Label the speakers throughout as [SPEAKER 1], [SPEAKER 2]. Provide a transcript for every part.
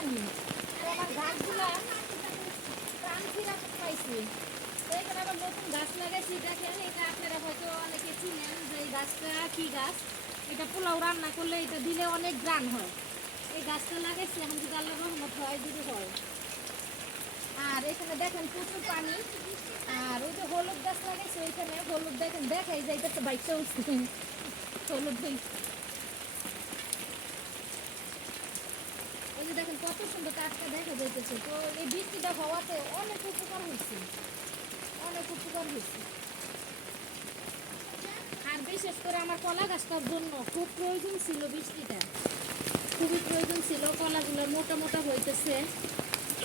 [SPEAKER 1] পানি আর আমার গাছগুলো প্রাণ ফিরা পাইছি এখানে আবার নতুন গাছ লাগাইছি দেখেন এটা আপনারা হয়তো অনেকে চিনেন যে এই গাছটা কী গাছ এটা পোলাও রান্না করলে এটা দিলে অনেক গ্রান হয় এই গাছটা লাগাইছি এখন যদি আল্লাহ রহমত হয় যদি হয় আর এখানে দেখেন প্রচুর পানি। আর ওই যে হলুদ গাছ লাগাইছে, ওইখানে হলুদ দেখেন, দেখাই যে এটা তো বাইকটা উঠছে। হলুদ যে দেখেন কত সুন্দর কাজটা দেখা যাইতেছে। তো এই বৃষ্টিটা হওয়াতে অনেক উপকার হয়েছে অনেক উপকার হয়েছে আর বিশেষ করে আমার কলা গাছটার জন্য খুব প্রয়োজন ছিল বৃষ্টিটা। খুবই প্রয়োজন ছিল, কলাগুলো মোটা মোটা হইতেছে।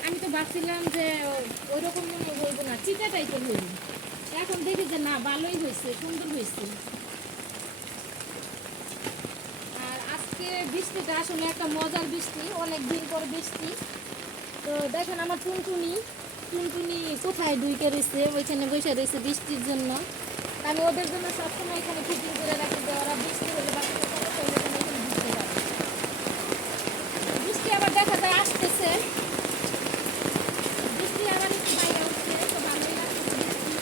[SPEAKER 1] আমি তো ভাবছিলাম যে ওই রকম মনে হইব না চিটা টাইপের হইব এখন দেখি যে না, ভালোই হয়েছে সুন্দর হয়েছে আর আজকে বৃষ্টিটা আসলে একটা মজার বৃষ্টি, অনেক দিন পর বৃষ্টি। তো দেখেন আমার টুনটুনি টুনটুনি কোথায় ডুইকে রয়েছে? ওইখানে বসে রয়েছে বৃষ্টির জন্য। আমি ওদের জন্য সবসময় এখানে ফিটিং করে রাখি যে ওরা বৃষ্টি হলে বাকি বৃষ্টি আবার দেখা যায় আসতেছে বৃষ্টি আবার একটু বাইরে উঠছে তো ভালোই লাগতেছে বৃষ্টি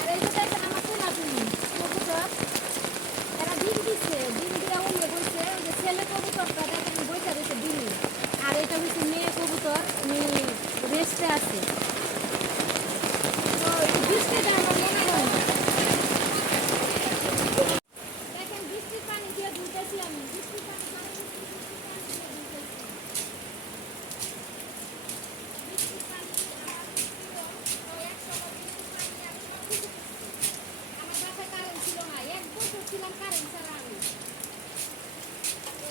[SPEAKER 1] আর এই যে দেখেন আমার সোনাটুনি কবুতর এরা ডিম দিচ্ছে ডিম দিয়া উড়ে বইছে ওই যে ছেলে কবুতরটা দেখেন বইটা রয়েছে ডিমে আর এটা হচ্ছে মেয়ে কবুতর উনি রেস্টে আছে তো এই বৃষ্টিটা আমার মনে হয় দেখেন বৃষ্টির পানি দিয়ে ধুতেছি আমি বৃষ্টির পানি কারণ হচ্ছে বৃষ্টির পানি দিয়ে ধুইতেছি। বৃষ্টির পানি আমার প্রিয়। তো একসময় বৃষ্টির পানি আমি সব কিছু করছি। আমার বাসায় কারেন্ট ছিল না এক বছর ছিলাম কারেন্ট ছাড়া আমি তো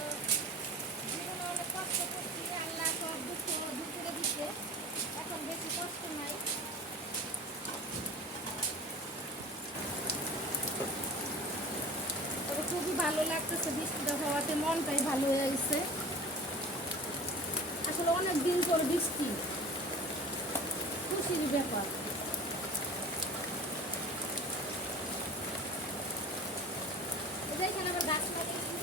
[SPEAKER 1] জীবনে অনেক কষ্ট করছি আল্লাহ সব দুঃখ দূর করে দিচ্ছে এখন বেশি কষ্ট নাই তবে খুবই ভালো লাগতেছে বৃষ্টিটা হওয়াতে মনটাই ভালো হয়ে গেছে। আসলে অনেক দিন পর বৃষ্টি। খুশির ব্যাপার। এটাই এখানে আবার গাছ লাগাইছি